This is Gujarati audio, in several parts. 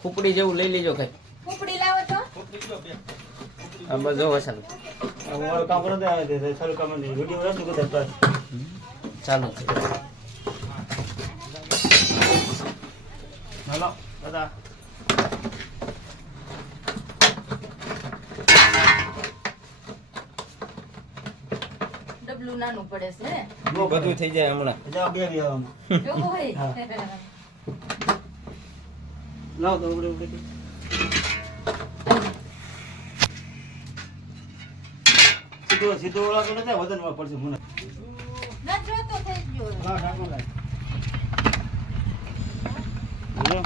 ખુપડી જેવું લઈ લેજો કઈ. ખુપડી લાવો તો આ બધો વસલ અમારું કામ કરતે આવે છે ચાલુ કામ નહીં વિડિયો રસ્તો કરતા ચાલુ હાલો દાદા ડબલું નાનું પડે છે ને બધું થઈ જાય હમણાં. જાવ બે એવું હોય લાવ તો ઉડે ઉડે સીધો ઓલા તો નથી વજન માં પડશે મને ના જોતો થઈ ગયો હા ઢાંકણ લાય જો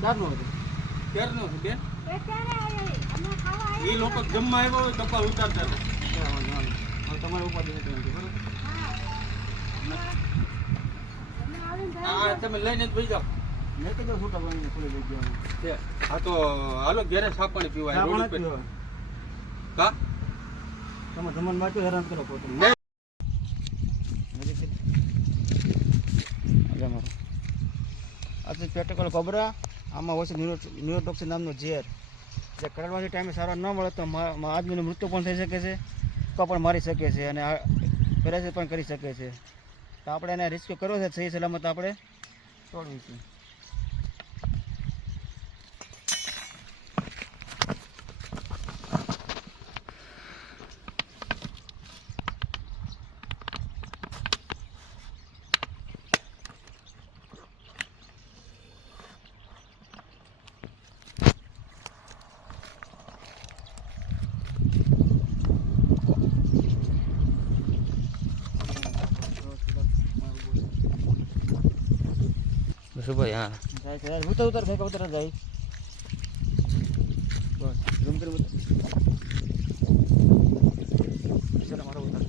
ચાલો ક્યારનો છે બેન? એ લોકો જમવા આવ્યો હોય કપાળ ઉતારતા હતા. તમારે ઉપાધિ હા તમે લઈને જ ભઈ જાઓ. મેં કીધું છૂટા પાણી ખુલી જગ્યા હા તો હાલો ઘેરે સાપણ પીવાય રોડ ઉપર. કા તમે જમણ માટે હેરાન કરો પોતે આ પેટકલ કોબરા આમાં હોય છે ન્યુરોટોક્સિન નામનો ઝેર જે કરડવાથી ટાઈમે સારવાર ન મળે તો આદમીનું મૃત્યુ પણ થઈ શકે છે તો પણ મારી શકે છે અને પેરાલિસિસ પણ કરી શકે છે તો આપણે એને રિસ્ક કરવો છે સહી સલામત આપણે તોડવું છે ભાઈ હા જાય ઉતર ઉતર ફેંકા ઉતર જાય બસ રૂમ કરી ઉતર મારો ઉતર